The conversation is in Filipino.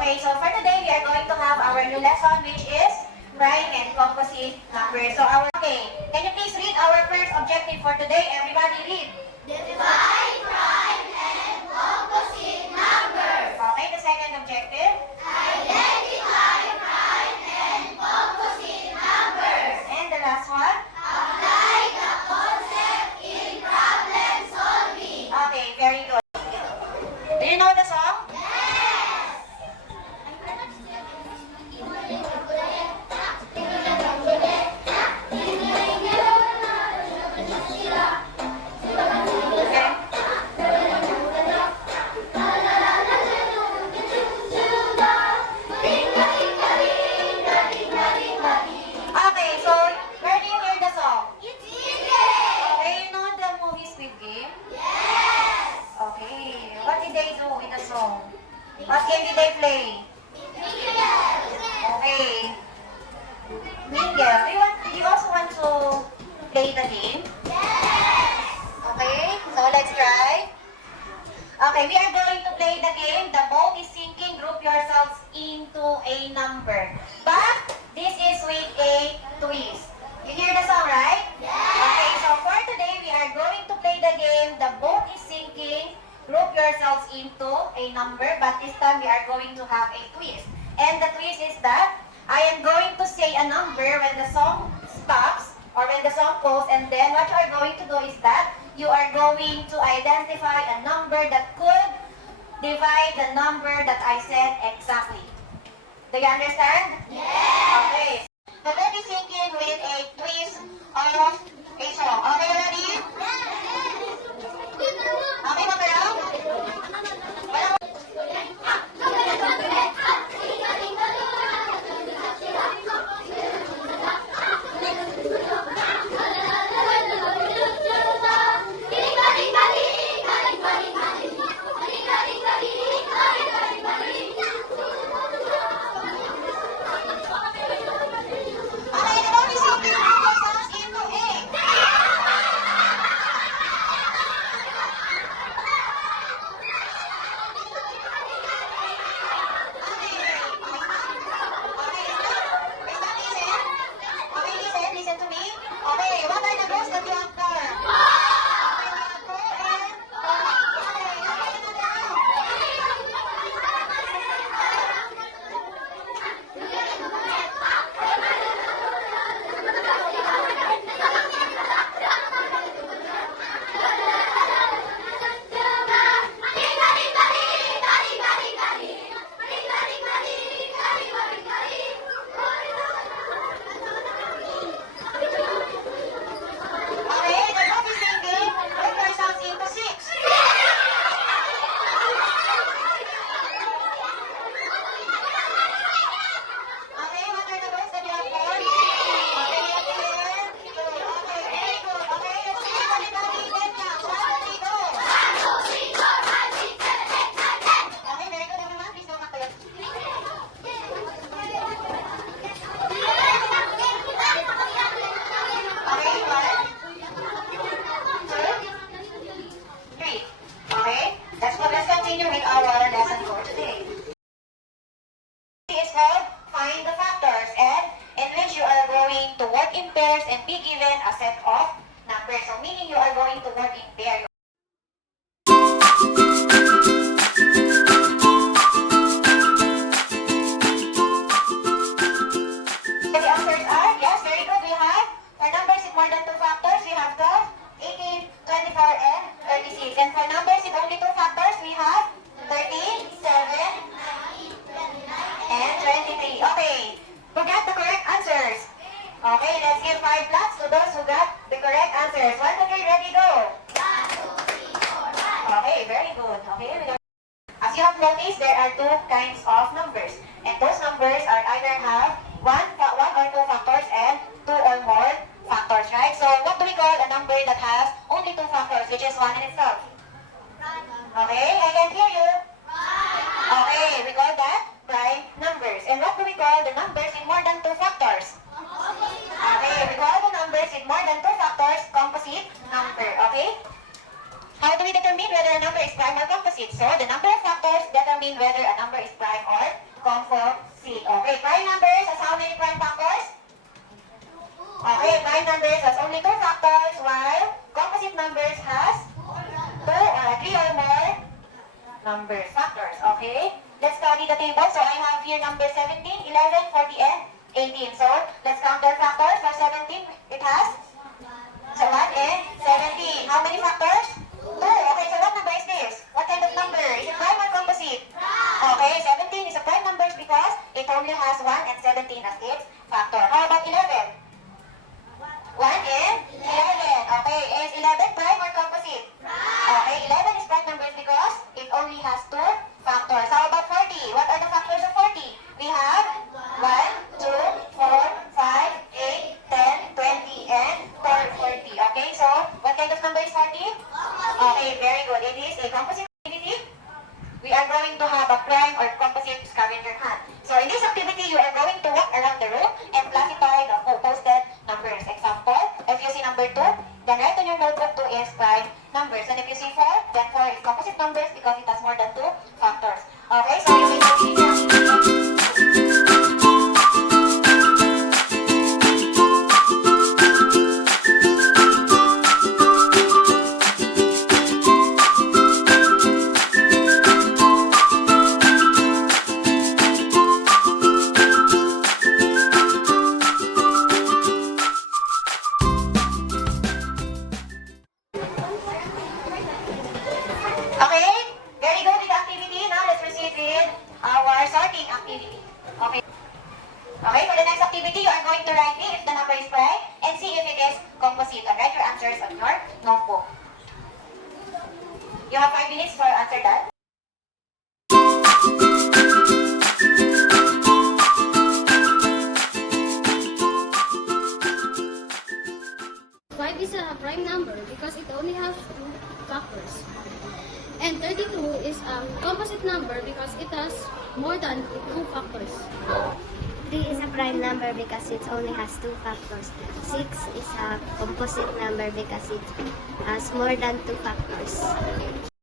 Okay, so for today, we are going to have our new lesson, which is prime and composite numbers. Okay, can you please read our first objective for today? Everybody read. Define prime and composite numbers. Okay, the second objective. Identify prime and composite numbers. And the last one. Apply the concept in problem solving. Okay, very good. Do you know the song? Okay, so where do you hear the song? Okay, you know the movie Squid Game? Okay, what did they do with the song? What game did they play? Okay. Mingle, do you also want to play the game? Okay, so let's try. Okay, we are going to play the game. The boat is sinking. Group yourselves into a number. But this is with a twist. You hear the song, right? Okay, so for today, we are going to play the game. The boat is sinking. Group yourselves into a number. But this time, we are going to have a twist. And the twist is that I am going to say a number when the song stops or when the song goes, and then what you are going to do is that you are going to identify a number that could divide the number that I said exactly. Do you understand? Okay. The boat is sinking with a twist of a song. Okay, ready? Okay, Mapero? Let's continue with our lesson for today. It is called Find the Factors, and in which you are going to work in pairs and be given a set of numbers. So meaning you are going to work in pairs. The answers are, yes, very good. We have, for numbers with more than two factors, we have 12, 18, 24, and 36. And for numbers with only two factors, we have 13, 7, and 23. Okay, who got the correct answers? Okay, let's give 5 claps to those who got the correct answers. 1, 2, 3, ready, go! 1, 2, 3, 4, 5. Okay, very good. Okay, as you have noticed, there are two kinds of numbers. And those numbers are either have one or two factors and two or more factors, right? So what do we call a number that has only two factors, which is one in itself? Okay, I can hear you. Okay, we call that prime numbers. And what do we call the numbers with more than two factors? Okay, we call the numbers with more than two factors composite number. Okay? How do we determine whether a number is prime or composite? So the number of factors determine whether a number is prime or composite. Okay, prime numbers has how many prime factors? Okay, prime numbers has only 2 factors, while composite numbers has 2 or 3 or more numbers, factors. Okay, let's study the table. So I have here number 17, 11, 40, and 18. So let's count their factors. For 17, it has so 1 and 17. How many factors? 2. Okay, so what number is this? What kind of number? Is it prime or composite? Okay, 17 is a prime number because it only has 1 and 17 as its factor. How about 11? 1 and 11. Okay, is 11 prime or composite? Okay, 11 is prime number because it only has 2 factors. How about 40? What are the factors of 40? We have 1, 2, 4, 5, 8, 10, 20, and 40. Okay, so what kind of number is 40? Okay, very good. It is a composite activity. We are going to have a prime or composite scavenger hunt. So in this activity, you are going to walk around the room and classify the posted numbers. Example, if you see number 2, then write on your notebook 2 is prime numbers. And if you see 4, then 4 is composite numbers because it has more than 2 factors. Okay, so you will continue the activity. Okay, very good with the activity. Now let's proceed with our sorting activity. Okay. Okay, for the next activity, you are going to write B if the number is prime and see if it is composite. And write your answers on your notebook. You have 5 minutes for answer that. Five is a prime number because it only has 2 factors. And 32 is a composite number because it has more than 2 factors. 3 is a prime number because it only has 2 factors. 6 is a composite number because it has more than 2 factors.